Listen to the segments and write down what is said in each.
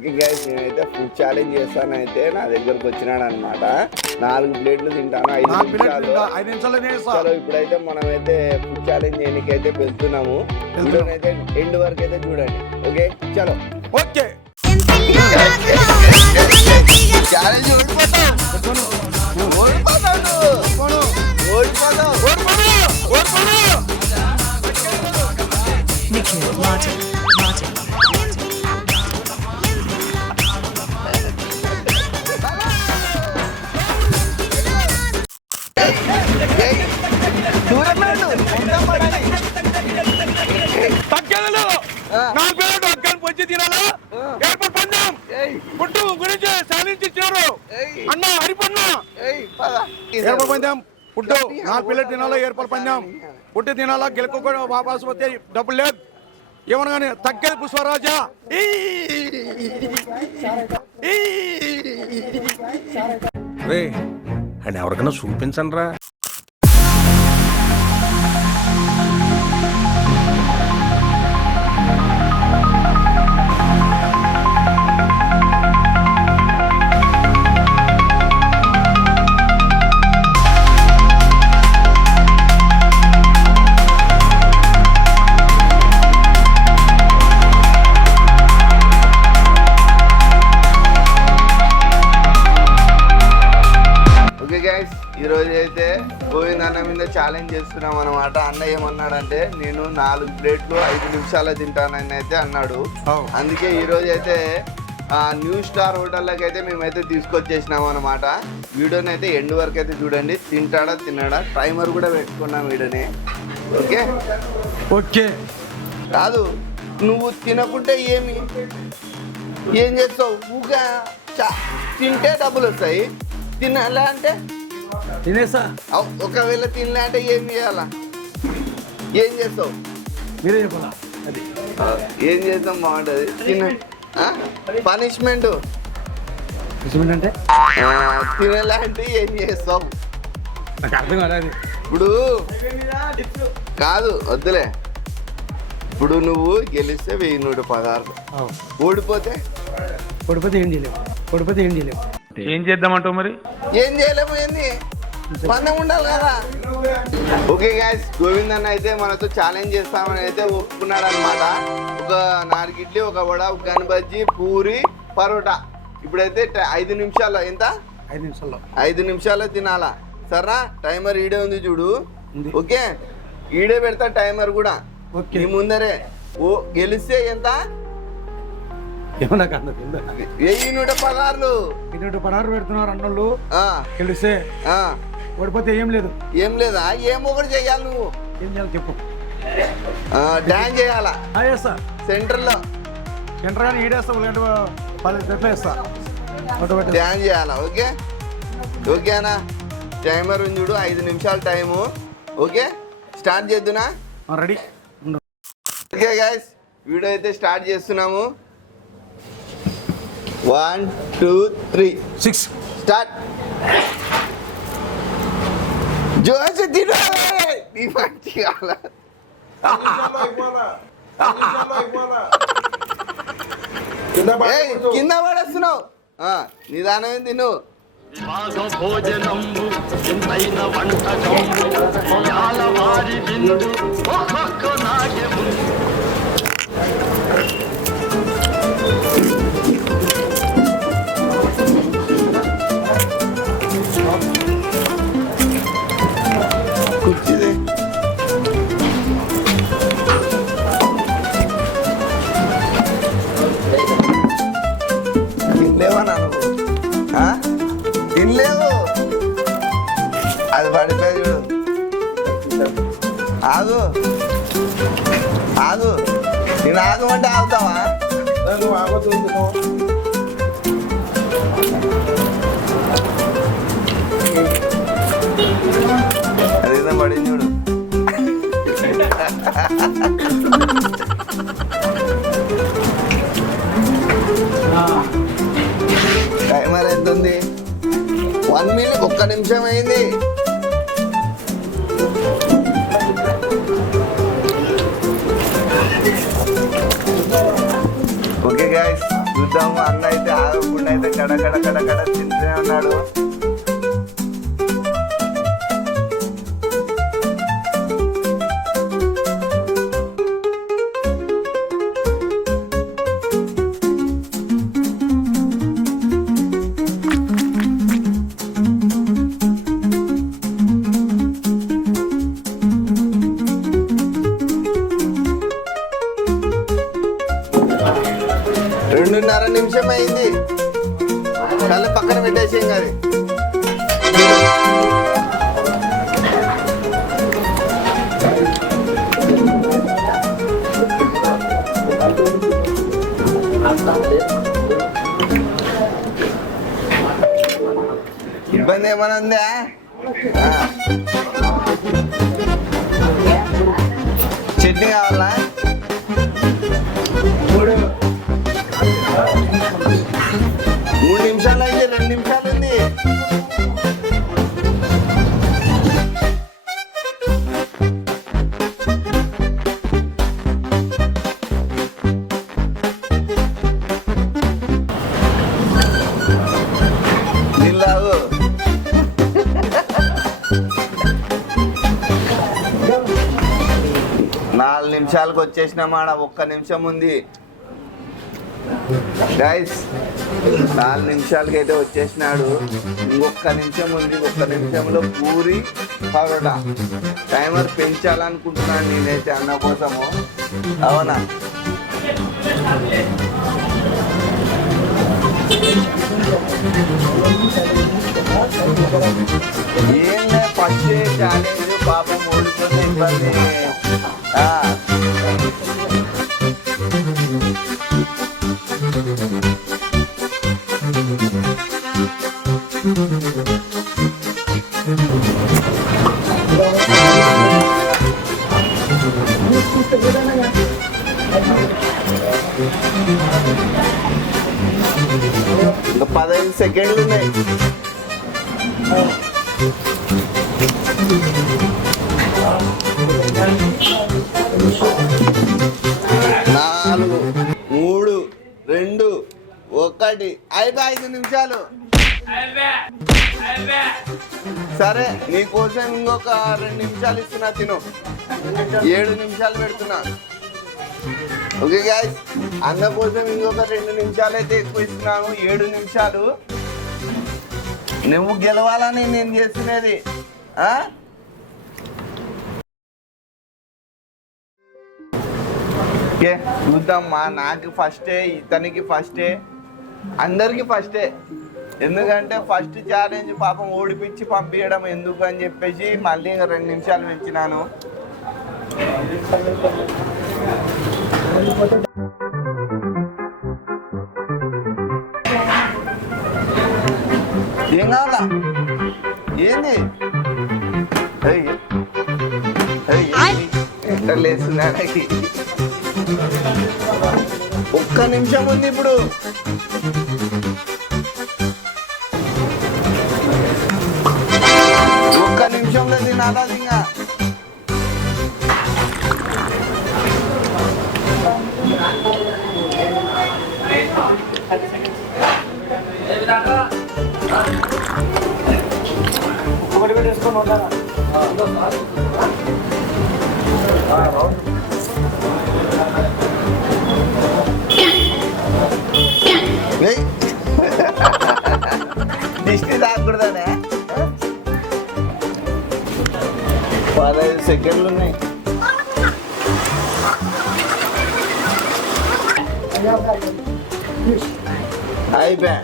Okay guys, నేనైతే food challenge చేస్తానైతే నా దగ్గరకు వచ్చినాడు అనమాట. 4 ప్లేట్లు తింటాను 5 నిమిషాలు. చలో ఇప్పుడైతే మనమైతే ఫుడ్ ఛాలెంజ్ చేయడానికైతే వెళ్తున్నాము. వీడియోనైతే ఎండ్ వరకు అయితే చూడండి. ఓకే చలో. Okay challenge Nikhil, Martin. తగ్గదు నా పేరు అక్కని పొచ్చి తినాలా ఎయిర్పోర్ట్ పందాం పుట్టు గురించి సాధించారు అన్న హరిపన్న ఎయిర్పోర్ట్ పందాం పుట్టు నా పిల్లలు తినాలా ఎయిర్పోర్ట్ పందాం పుట్టి తినాలా గెలుకోకుండా వాపసు వస్తే డబ్బులు లేదు ఏమన్నా కానీ తగ్గదు పుష్పరాజా రే అండ్ ఎవరికైనా చూపించండి రా. ఈరోజు అయితే గోవింద్ అన్న మీద ఛాలెంజ్ చేస్తున్నాం అనమాట. అన్న ఏమన్నాడంటే నేను 4 ప్లేట్లు 5 నిమిషాలు తింటానని అయితే అన్నాడు. అందుకే ఈరోజు అయితే న్యూ స్టార్ హోటల్లోకి అయితే మేమైతే తీసుకొచ్చేసినాం అనమాట. వీడియోని అయితే ఎండ్ వరకు అయితే చూడండి. తింటాడా తిన్నాడా టైమర్ కూడా పెట్టుకున్నాం వీడియోని. ఓకే ఓకే కాదు నువ్వు తినకుంటే ఏం చేస్తావు? ఊగా తింటే డబ్బులు వస్తాయి, తినాలా అంటే తినేసా. ఒకవేళ తినలే అంటే ఏం చేయాలా? ఏం చేస్తావు? మీరే చెప్పాలా? అది ఏం చేస్తాం బాగుంటుంది. పనిష్మెంట్ అంటే తినలే అంటే ఏం చేస్తావు? నాకు అర్థం కాలేదు. ఇప్పుడు కాదు వద్దులే. ఇప్పుడు నువ్వు గెలిస్తే 1116, ఓడిపోతే ఏం చేయలేము. ఏం చేద్దామంటావు మరి? ఏం చేయలేము. ఏంది పందెం ఉండాలి కదా. ఓకే గైస్, గోవింద్ అన్న అయితే మనతో ఛాలెంజ్ చేస్తామని అయితే ఒప్పుకున్నాడు అనమాట. ఒక 4 ఇడ్లీ, ఒక వడ, ఒక గన్ బజ్జీ, పూరి, పరోటా. ఇప్పుడైతే 5 నిమిషాల్లో ఎంత? 5 నిమిషాల్లో తినాలా. సరేనా? టైమర్ ఈడే ఉంది చూడు. ఓకే ఈడే పెడతా టైమర్ కూడా ఈ ముందరే. గెలిస్తే ఎంత? 1116 పెడుతున్నారు అన్నోళ్ళు. గెలిస్తే ఓడిపోతే ఏం లేదు. ఏం లేదా? ఏం ఒకటి చెయ్యాలి. నువ్వు ఏం చేయాలి చెప్పు. డాన్స్ చేయాలా సెంటర్లో. సెంటర్ కానీ ఈడేస్తా 10 వేస్తా. డాన్స్ చేయాలా. ఓకే ఓకేనా? టైమర్ ఉంది చూడు. 5 నిమిషాలు టైము. ఓకే స్టార్ట్ చేద్దునా? రెడీ. ఓకే గైస్, వీడియో అయితే స్టార్ట్ చేస్తున్నాము. 1 2 3 6 స్టార్ట్. జోసి తిను. నీ మంచి కావాలా? కింద పడేస్తున్నావు. నిదానమే తిను. భోజనంబు ఎంతైన వంటకంబు వారి విందు ఒక్కొక్క నాట్యము. కుర్చీది తినలేవా నువ్వు? తినలేవు. అది పడిపోయి చూడు. ఆగు నేను ఆగమంటే ఆగుతావా? అదేదో పడింది చూడు. టైమర్ ఎంత ఉంది? 1 మినిట్, 1 నిమిషం అయింది. ఓకే గైస్, చూద్దాము. అన్న అయితే ఆగకుండా అయితే గడగడ గడగడ తింటూనే ఉన్నాడు. రెండున్నర నిమిషం అయింది. కళ్ళ పక్కన పెట్టేసేం కాదు. ఇబ్బంది ఏమైనా ఉందా? చట్నీ కావాలా? 3 నిమిషాలు అయితే 2 నిమిషాలు ఉంది. నిల్లావు 4 నిమిషాలకు వచ్చేసినామాడ. 1 నిమిషం ఉంది గైస్. 4 నిమిషాలకి అయితే వచ్చేసినాడు. ఇంకొక నిమిషం ఉంది. 1 నిమిషంలో పూరి పరోటా. టైమర్ పెంచాలనుకుంటున్నాను నేనైతే అన్న కోసము. అవునా? ఏం లే, ఫస్ట్ ఛాలెంజ్ పాపం ఓడిపోతే ఇబ్బంది. ఇంకా 15 సెకండ్లు ఉన్నాయి. 4, 3, 2, 1 అయిపోయి 5 నిమిషాలు. సరే, నీకోసం ఇంకొక 2 నిమిషాలు ఇస్తున్నా, తిను. 7 నిమిషాలు పెడుతున్నా. ఓకే గైస్, అన్న కోసం ఇంకొక 2 నిమిషాలు అయితే ఎక్కువ ఇస్తున్నాను. 7 నిమిషాలు. నువ్వు గెలవాలని నేను చేస్తున్నది. ఓకే, చూద్దామ్మా. నాకు ఫస్టే, ఇతనికి ఫస్టే, అందరికి ఫస్టే. ఎందుకంటే ఫస్ట్ ఛాలెంజ్ పాపం ఓడిపించి పంపించడం ఎందుకు అని చెప్పేసి మళ్ళీ ఇంకా 2 నిమిషాలు పెంచినాను. ఏం కావాలా? ఏంది ఎట్లా లేస్తున్నాడకి? 1 నిమిషం ఉంది ఇప్పుడు. నిమిషంలో తినాలా ఇంకా? దిష్టి తాగకూడదనే. 15 సెకండ్లు ఉన్నాయి. అయిపోయా.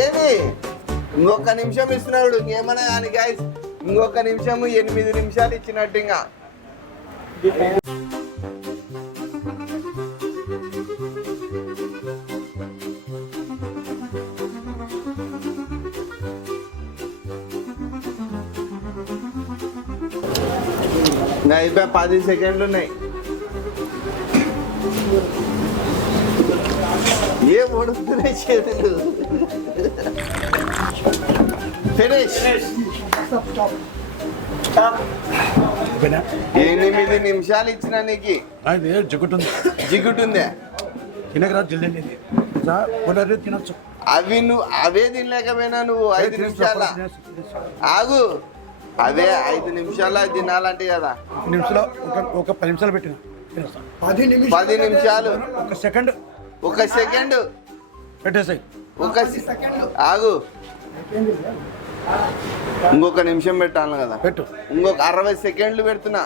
ఏది ఇంకొక నిమిషం ఇస్తున్నాడు. ఇంకేమన్నా కానీ గైస్, ఇంకొక నిమిషము 8 నిమిషాలు ఇచ్చినట్టు. ఇంకా అయిపోయా. 10 సెకండ్లు ఉన్నాయి. ఏం ఓడుతున్నాయి చేతులు? ఫినిష్. 8 నిమిషాలు ఇచ్చిన నీకు జిగుతుంది జిగుటుందే తినకరా జల్దీ సార్ తినొచ్చు అవి నువ్వు అవే తినలేకపోయినా నువ్వు 5 నిమిషాల ఆగు అవే 5 నిమిషాల తినాలంటే కదా నిమిషాలు ఒక 10 నిమిషాలు పెట్టిన 10 నిమిషాలు ఒక సెకండ్ పెట్టేసాయి ఆగు ఇంకొక నిమిషం పెట్టాలి కదా పెట్టు ఇంకొక 60 సెకండ్లు పెడుతున్నా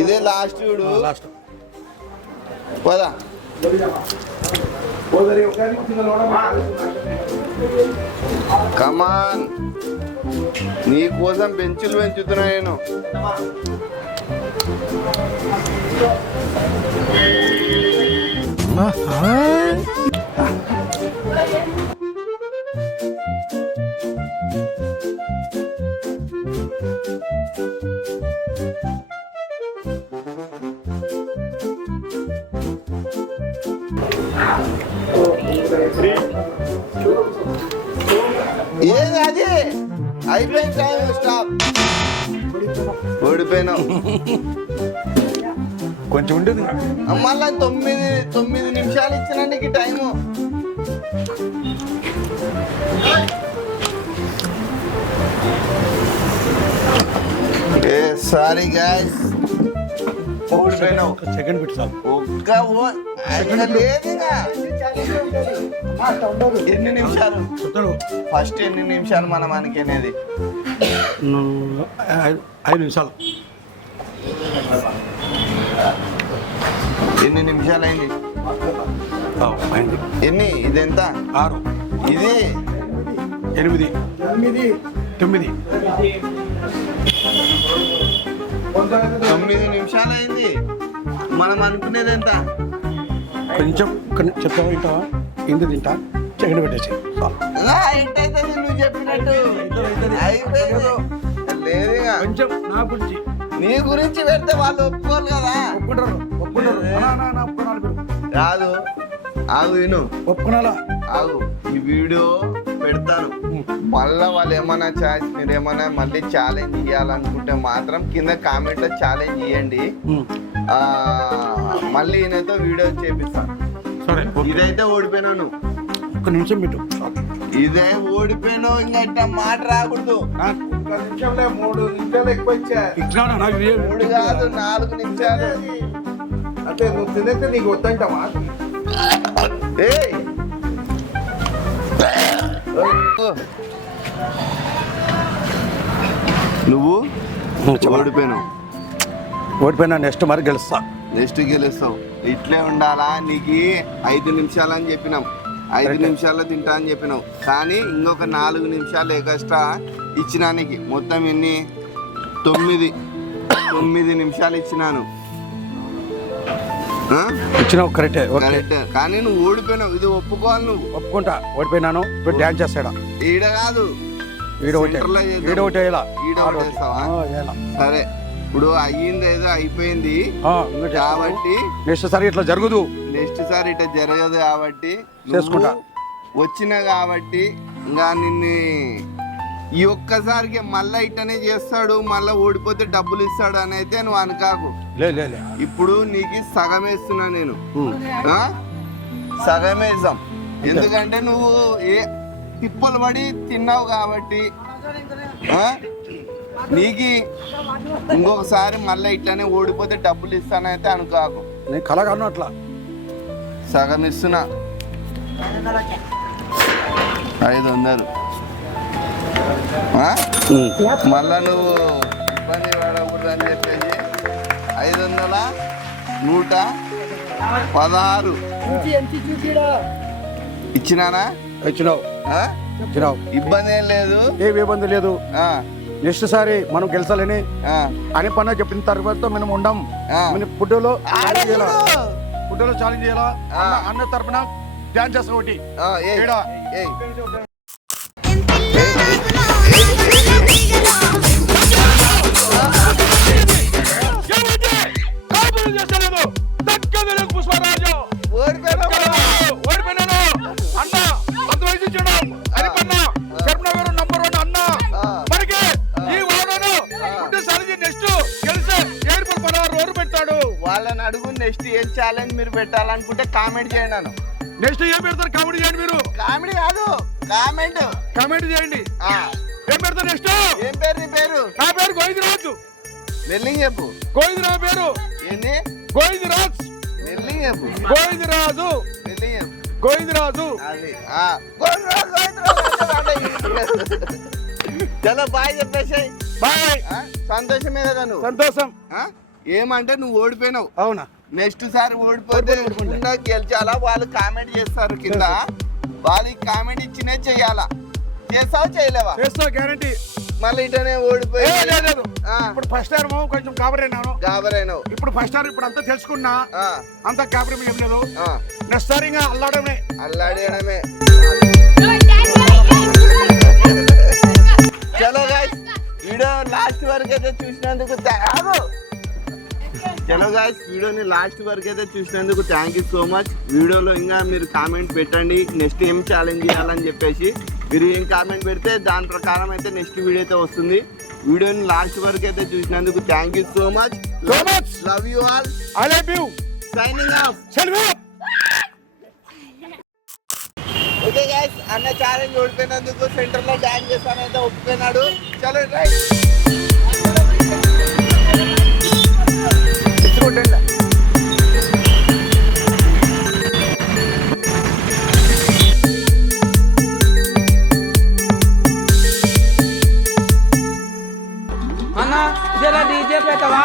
ఇదే లాస్ట్ చూడు లాస్ట్ పోదా కమాన్ నీ కోసం బెంచులు పెంచుతున్నా నేను ఏది అది అయిపోయింది టైం స్టాప్ ఓడిపోయినావు కొంచెం ఉండేది మళ్ళా 9 నిమిషాలు ఇచ్చిన నీకు టైము సారీ గాయ్స్ ఓడిపోయినావు సెకండ్ పెట్టి సార్ ఎన్ని నిమిషాలు ఫస్ట్ ఎన్ని నిమిషాలు మనం అనుకునేది 5 నిమిషాలు ఎన్ని నిమిషాలు అయింది ఎన్ని ఇది ఎంత 6 ఇది 8 9 9 నిమిషాలు అయింది మనం అనుకునేది ఎంత కొంచెం చెప్తావా వింటావా ఎందుకు తింటా సెకండ్ పెట్టేసి అయితే నువ్వు చెప్పినట్టు అయిపోయింది లేదు కొంచెం నా గురించి నీ గురించి పెడితే వాళ్ళు ఒప్పుకోరు కదా ఒప్పుకుంటారు కాదు ఆగు విను ఒప్పుకున్నాలా ఆగు ఈ వీడియో పెడతాను మళ్ళా వాళ్ళు ఏమైనా మీరు ఏమైనా మళ్ళీ ఛాలెంజ్ చేయాలనుకుంటే మాత్రం కింద కామెంట్ లో ఛాలెంజ్ చేయండి మళ్ళీ ఈయనతో వీడియో చేపిస్తాను సరే ఇదైతే ఓడిపోయినాను ఒక నిమిషం పెట్టు ఇదే ఓడిపోయినావు ఇంకా మాట రాకూడదు 3 నిమిషాలు ఎక్కువ మూడు కాదు 4 నిమిషాలు అంటే నువ్వు తినేస్తే నీకు వద్దంటావా నువ్వు ఓడిపోయినా నెక్స్ట్ మరి గెలుస్తా నెక్స్ట్ గెలుస్తావు ఇట్లే ఉండాలా నీకు 5 నిమిషాలు అని చెప్పినాం 5 నిమిషాల్లో తింటా అని చెప్పినావు కానీ ఇంకొక 4 నిమిషాలు ఎక్స్ట్రా ఇచ్చినానికి మొత్తం ఎన్ని 9 నిమిషాలు ఇచ్చినాను ఇచ్చినావు కరెక్టే కరెక్ట్ కానీ నువ్వు ఓడిపోయినావు ఇది ఒప్పుకోవాలి నువ్వు ఒప్పుకుంటా ఓడిపోయినాను ఇప్పుడు డ్యాన్స్ చేస్తాడా ఈడ కాదు సరే ఇప్పుడు అయ్యింది ఏదో అయిపోయింది కాబట్టి నెక్స్ట్ సారి ఇట్లా జరగదు ఇట్లా జరగదు కాబట్టి చేసుకుంటా వచ్చినా కాబట్టి ఇంకా నిన్ను ఈ ఒక్కసారికి మళ్ళా ఇట్టనే చేస్తాడు మళ్ళా ఓడిపోతే డబ్బులు ఇస్తాడు అని అయితే నువ్వు అనకాకు ఇప్పుడు నీకు సగం వేస్తున్నా నేను సగం వేసాం ఎందుకంటే నువ్వు తిప్పలు పడి తిన్నావు కాబట్టి నీకు ఇంకొకసారి మళ్ళీ ఇట్లానే ఓడిపోతే డబ్బులు ఇస్తానైతే అనుకోకు నేను కలగాను అట్లా సగం ఇస్తున్నా 500 మళ్ళా నువ్వు ఇబ్బంది పడకూడదు అని చెప్పేసి 500 116 ఇచ్చినానా ఇబ్బంది ఏం లేదు ఏ ఇబ్బంది లేదు నెక్స్ట్ సారి మనం గెలిచాలని అని పన్న చెప్పిన తర్వాత మనం ఉండం ఫుడ్లో ఛాలెంజ్ చేయాలా అన్న తరపున డాన్స్ చేస్తా ఒకటి నంబర్ 1 అన్న మనకి వాళ్ళని అడుగు నెక్స్ట్ ఏం ఛాలెంజ్ మీరు పెట్టాలనుకుంటే కామెంట్ చేయండి అన్న. నెక్స్ట్ ఏం పెడతారు కామెడీ చేయండి మీరు. కామెడీ కాదు కామెంట్ కామెంట్ చేయండి. ఏం పెడతారు నెక్స్ట్? ఏం పేరు నీ పేరు? నా పేరు గోవిందరాజు. మెల్లింగ్ చెప్పు. గోవిందరాజు పేరు ఏంది? గోవిందరాజు. మెల్లింగ్ చెప్పు. గోవిందరాజు. మెల్లింగ్ చెప్పు. గోవిందరాజు. అది చలో బాయ్ చెప్పేసి. బాయ్. సంతోషమే కదా నువ్వు? సంతోషం. ఏమంటే నువ్వు ఓడిపోయినావు. అవునా? నెక్స్ట్ సారి ఓడిపోతే గెలిచాలా వాళ్ళు కామెంట్ చేస్తారు కింద. వాళ్ళకి కామెంట్ ఇచ్చినే చెయ్యాలా. చేస్తావు చేయలేవా? చేస్తా గ్యారంటీ. మళ్ళీ ఇటనే ఓడిపోయి లేదు. ఇప్పుడు ఫస్ట్ టైం కొంచెం గాబరైనాను. గాబరైనావు. ఇప్పుడు ఫస్ట్ టైం ఇప్పుడు అంతా తెలుసుకున్నా. అంతా గాబరం ఏం లేదు. నెక్స్ట్ సారి ఇంకా అల్లాడమే. అల్లాడమే. చలో గైస్ వీడియో లాస్ట్ వరకు అయితే చూసినందుకు వీడియోని లాస్ట్ వరకు అయితే చూసినందుకు థ్యాంక్ యూ సో మచ్. వీడియోలో ఇంకా మీరు కామెంట్ పెట్టండి నెక్స్ట్ ఏం ఛాలెంజ్ చేయాలని చెప్పేసి. మీరు ఏం కామెంట్ పెడితే దాని ప్రకారం అయితే నెక్స్ట్ వీడియో అయితే వస్తుంది. వీడియోని లాస్ట్ వరకు అయితే చూసినందుకు thank you so much. Love you all. I love you. Signing off. Okay guys అన్న ఛాలెంజ్ ఓడిపోయినందుకు సెంటర్ లో డాన్స్ చేస్తానైతే ఒప్పుకున్నాడు. చలో రైట్. అన్న జర డీజే పెట్టవా?